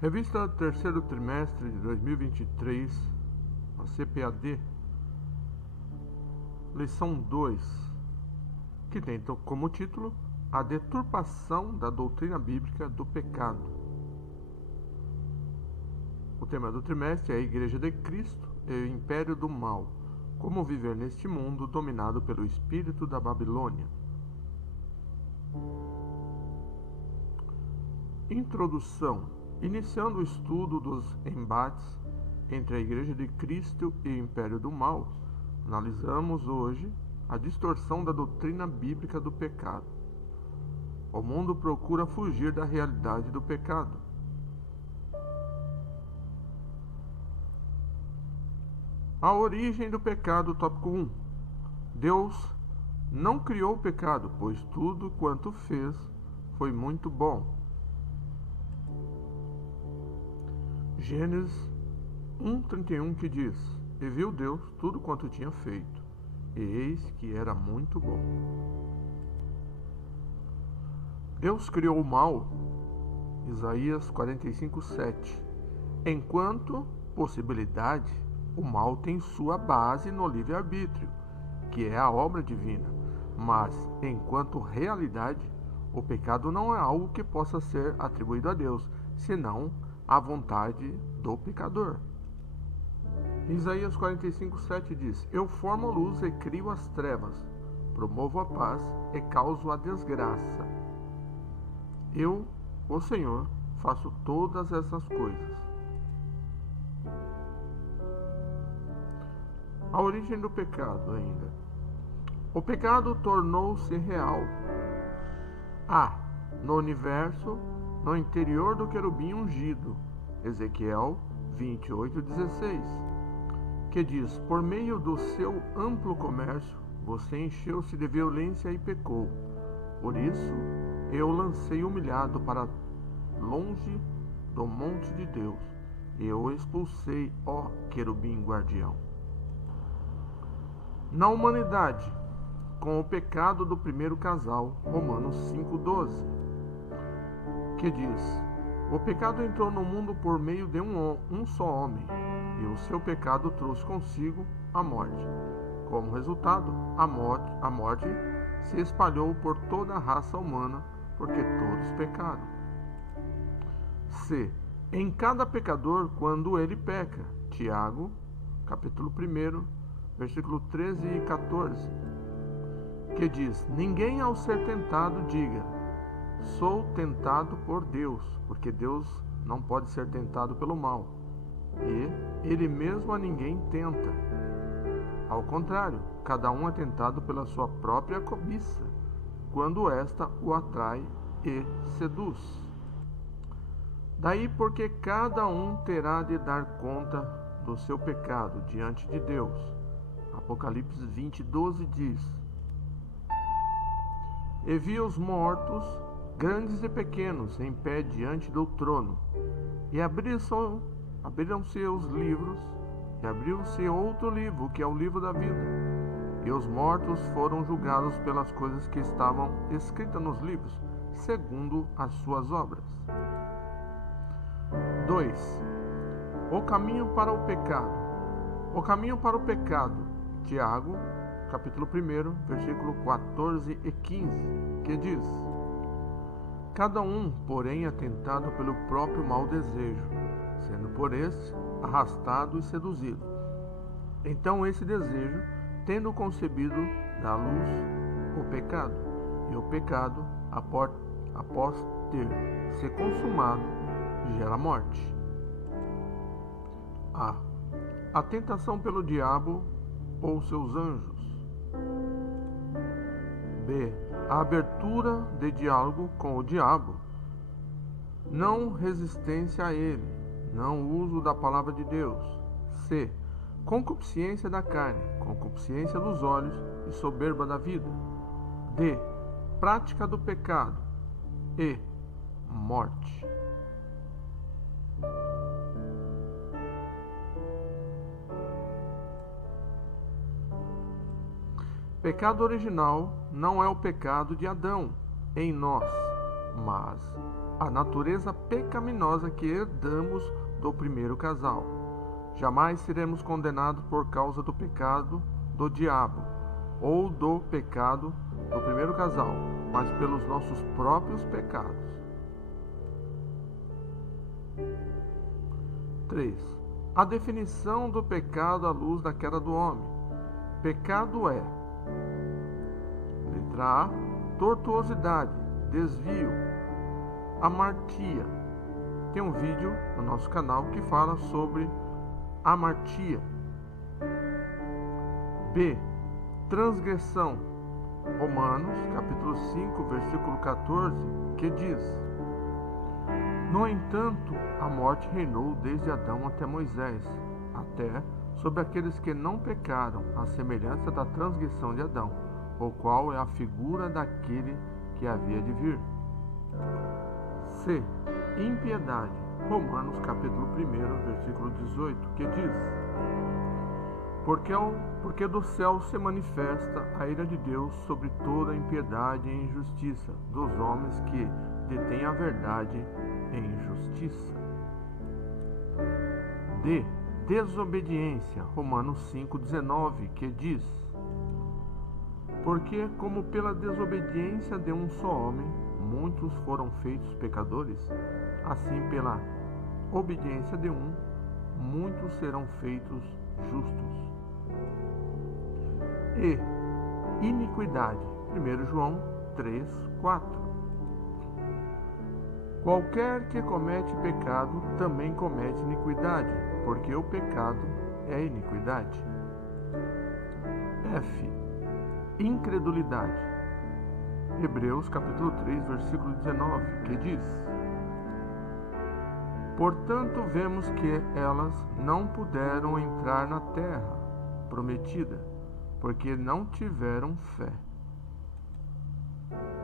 Revista terceiro trimestre de 2023, a CPAD, lição 2, que tem como título A Deturpação da Doutrina Bíblica do Pecado. O tema do trimestre é a Igreja de Cristo e o Império do Mal, como viver neste mundo dominado pelo espírito da Babilônia. Introdução. Iniciando o estudo dos embates entre a Igreja de Cristo e o Império do Mal, analisamos hoje a distorção da doutrina bíblica do pecado. O mundo procura fugir da realidade do pecado. A origem do pecado, tópico 1. Deus não criou o pecado, pois tudo quanto fez foi muito bom. Gênesis 1:31, que diz: E viu Deus tudo quanto tinha feito, e eis que era muito bom. Deus criou o mal, Isaías 45:7. Enquanto possibilidade, o mal tem sua base no livre-arbítrio, que é a obra divina. Mas, enquanto realidade, o pecado não é algo que possa ser atribuído a Deus, senão a vontade do pecador. Isaías 45:7 diz: Eu formo a luz e crio as trevas, promovo a paz e causo a desgraça. Eu, o Senhor, faço todas essas coisas. A origem do pecado ainda. O pecado tornou-se real. No universo, no interior do querubim ungido, Ezequiel 28:16, que diz: Por meio do seu amplo comércio, você encheu-se de violência e pecou. Por isso, eu lancei humilhado para longe do monte de Deus, e eu o expulsei, ó querubim guardião. Na humanidade, com o pecado do primeiro casal, Romanos 5:12, que diz: O pecado entrou no mundo por meio de um só homem, e o seu pecado trouxe consigo a morte. Como resultado, a morte se espalhou por toda a raça humana, porque todos pecaram. C. Em cada pecador, quando ele peca. Tiago, capítulo 1, versículo 13 e 14, que diz: Ninguém ao ser tentado diga: Sou tentado por Deus, porque Deus não pode ser tentado pelo mal, e Ele mesmo a ninguém tenta. Ao contrário, cada um é tentado pela sua própria cobiça, quando esta o atrai e seduz. Daí porque cada um terá de dar conta do seu pecado diante de Deus. Apocalipse 20:12 diz: E vi os mortos, grandes e pequenos, em pé diante do trono, e abriram-se os livros, e abriu-se outro livro, que é o livro da vida, e os mortos foram julgados pelas coisas que estavam escritas nos livros, segundo as suas obras. 2. O caminho para o pecado. O caminho para o pecado. Tiago, capítulo 1, versículo 14 e 15, que diz: Cada um, porém, é tentado pelo próprio mau desejo, sendo por este arrastado e seduzido. Então esse desejo, tendo concebido, dá à luz o pecado, e o pecado, após ter se consumado, gera morte. A tentação pelo diabo ou seus anjos. B. A abertura de diálogo com o diabo. Não resistência a ele. Não uso da palavra de Deus. C. Concupiscência da carne, concupiscência dos olhos e soberba da vida. D. Prática do pecado. E. Morte. Pecado original não é o pecado de Adão em nós, mas a natureza pecaminosa que herdamos do primeiro casal. Jamais seremos condenados por causa do pecado do diabo ou do pecado do primeiro casal, mas pelos nossos próprios pecados. 3. A definição do pecado à luz da queda do homem. Pecado é: letra A, tortuosidade, desvio, amartia. Tem um vídeo no nosso canal que fala sobre amartia. B, transgressão. Romanos, capítulo 5, versículo 14, que diz: No entanto, a morte reinou desde Adão até Moisés, até sobre aqueles que não pecaram, à semelhança da transgressão de Adão, o qual é a figura daquele que havia de vir. C, impiedade. Romanos, capítulo 1, versículo 18, que diz: Porque do céu se manifesta a ira de Deus sobre toda a impiedade e injustiça dos homens que detêm a verdade em justiça. D, desobediência. Romanos 5,19, que diz: Porque como pela desobediência de um só homem muitos foram feitos pecadores, assim pela obediência de um muitos serão feitos justos. E iniquidade. 1 João 3,4. Qualquer que comete pecado também comete iniquidade, porque o pecado é iniquidade. F, incredulidade. Hebreus capítulo 3, versículo 19, que diz: Portanto, vemos que elas não puderam entrar na terra prometida, porque não tiveram fé.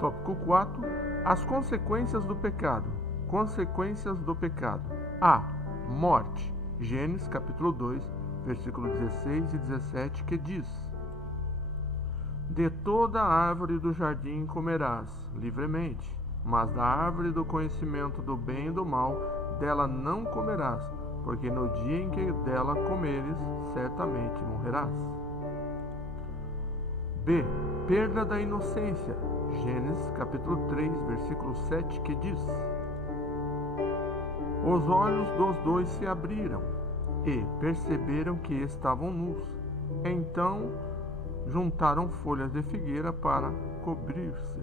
Tópico 4. As consequências do pecado. Consequências do pecado. A, morte. Gênesis capítulo 2, versículo 16 e 17, que diz: De toda a árvore do jardim comerás livremente, mas da árvore do conhecimento do bem e do mal, dela não comerás, porque no dia em que dela comeres, certamente morrerás. B, perda da inocência. Gênesis capítulo 3, versículo 7, que diz: Os olhos dos dois se abriram e perceberam que estavam nus. Então juntaram folhas de figueira para cobrir-se.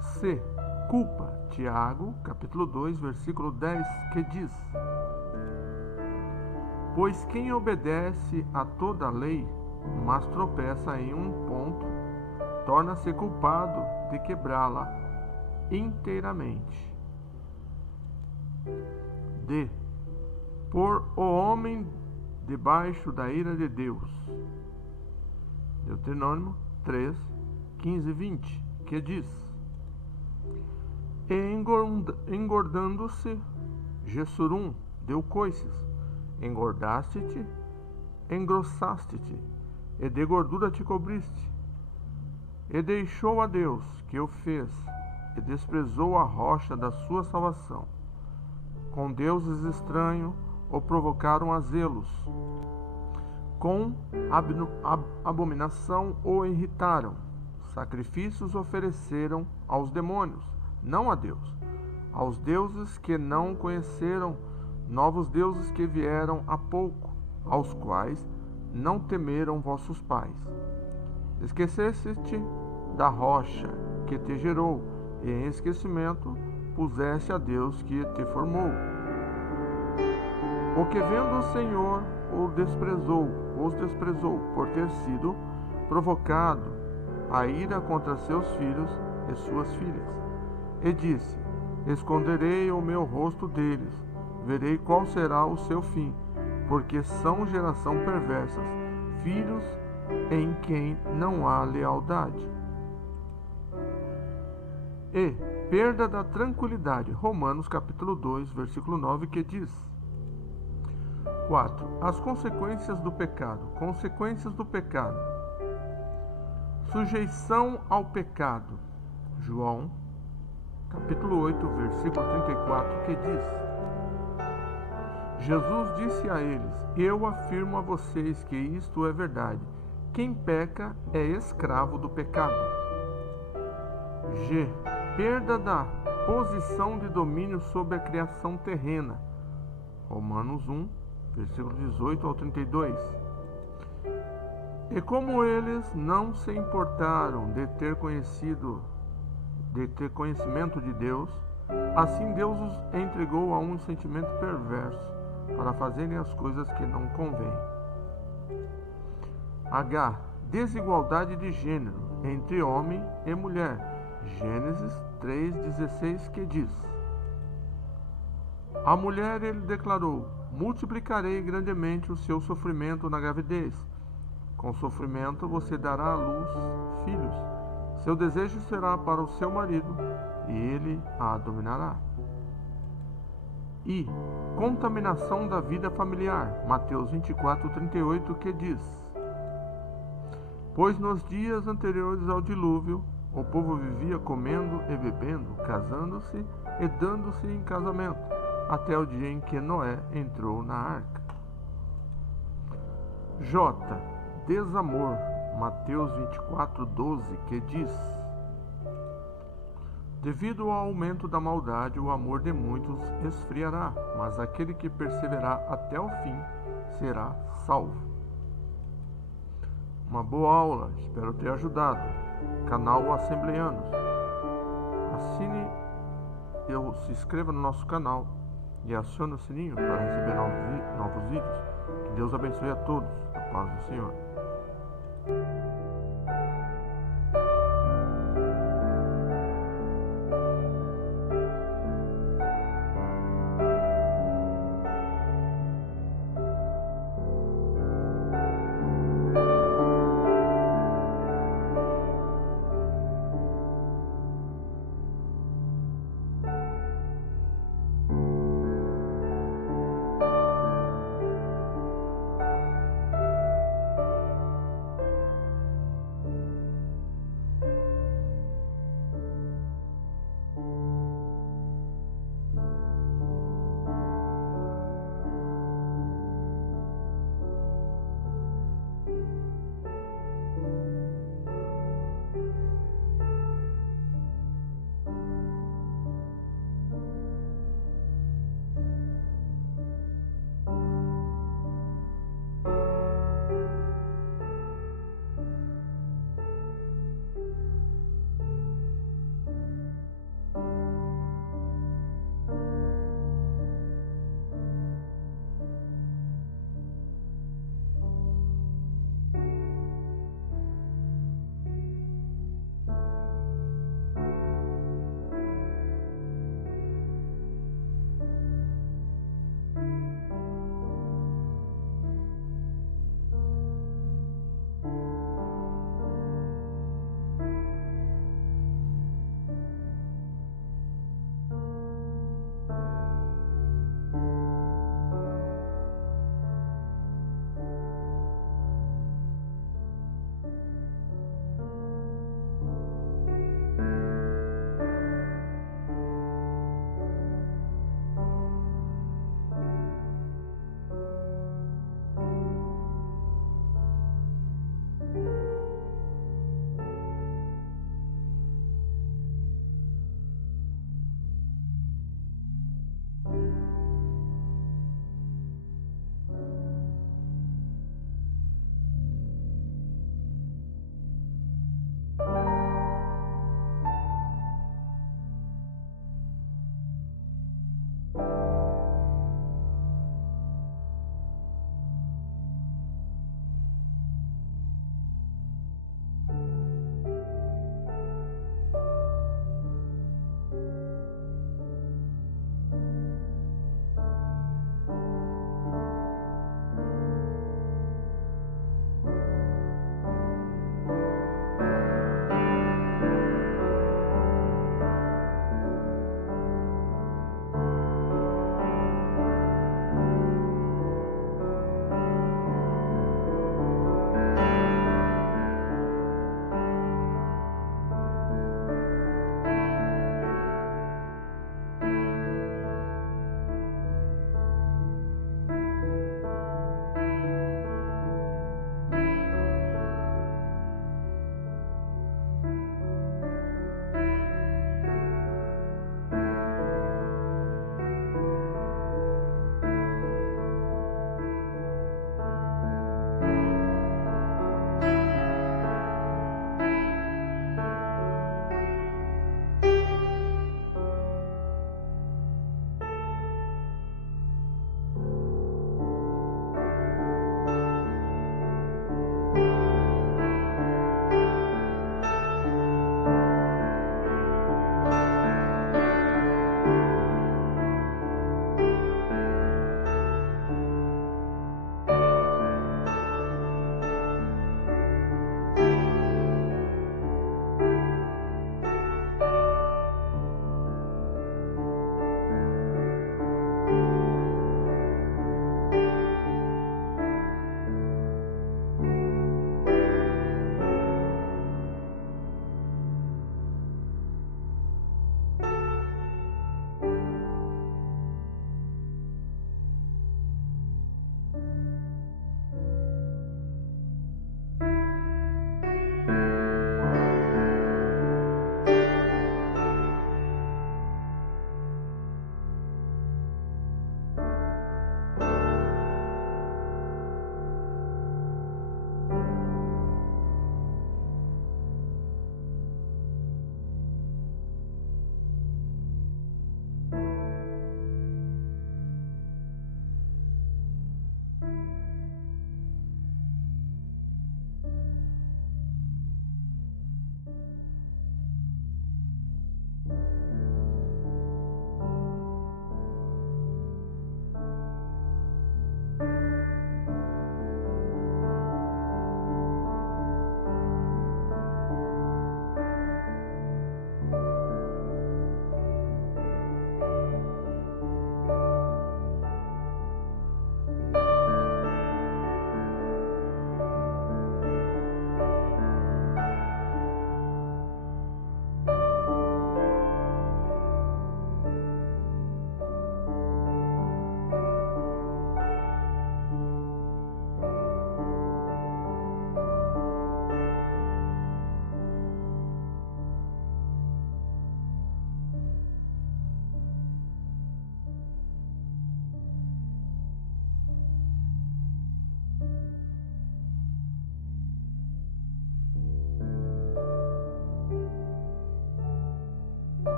C, culpa. Tiago, capítulo 2, versículo 10, que diz: Pois quem obedece a toda a lei, mas tropeça em um ponto, torna-se culpado de quebrá-la inteiramente. D, por o homem debaixo da ira de Deus. Deuteronômio 3, 15 e 20, que diz: E engordando-se Jessurum deu coices, engordaste-te, engrossaste-te, e de gordura te cobriste. E deixou a Deus que o fez, e desprezou a rocha da sua salvação. Com deuses estranhos o provocaram a zelos, com abominação o irritaram. Sacrifícios ofereceram aos demônios, não a Deus, aos deuses que não conheceram, novos deuses que vieram há pouco, aos quais não temeram vossos pais. Esqueceste-te da rocha que te gerou, e em esquecimento puseste a Deus que te formou. O que vendo o Senhor os desprezou por ter sido provocado a ira contra seus filhos e suas filhas. E disse: Esconderei o meu rosto deles, verei qual será o seu fim, porque são geração perversas, filhos em quem não há lealdade. E perda da tranquilidade. Romanos capítulo 2, versículo 9, que diz: 4. As consequências do pecado. Consequências do pecado. Sujeição ao pecado. João capítulo 8, versículo 34, que diz: Jesus disse a eles: Eu afirmo a vocês que isto é verdade. Quem peca é escravo do pecado. G. Perda da posição de domínio sobre a criação terrena. Romanos 1, versículo 18 ao 32. E como eles não se importaram de ter conhecimento de Deus, assim Deus os entregou a um sentimento perverso para fazerem as coisas que não convêm. H. Desigualdade de gênero entre homem e mulher. Gênesis 3,16, que diz: A mulher ele declarou: multiplicarei grandemente o seu sofrimento na gravidez. Com sofrimento você dará à luz filhos. Seu desejo será para o seu marido, e ele a dominará. I. Contaminação da vida familiar. Mateus 24:38, que diz: Pois nos dias anteriores ao dilúvio, o povo vivia comendo e bebendo, casando-se e dando-se em casamento, até o dia em que Noé entrou na arca. J. Desamor. Mateus 24:12, que diz: Devido ao aumento da maldade, o amor de muitos esfriará, mas aquele que perseverar até o fim será salvo. Uma boa aula, espero ter ajudado. Canal Assembleanos. Assine ou se inscreva no nosso canal e acione o sininho para receber novos vídeos. Que Deus abençoe a todos. A paz do Senhor.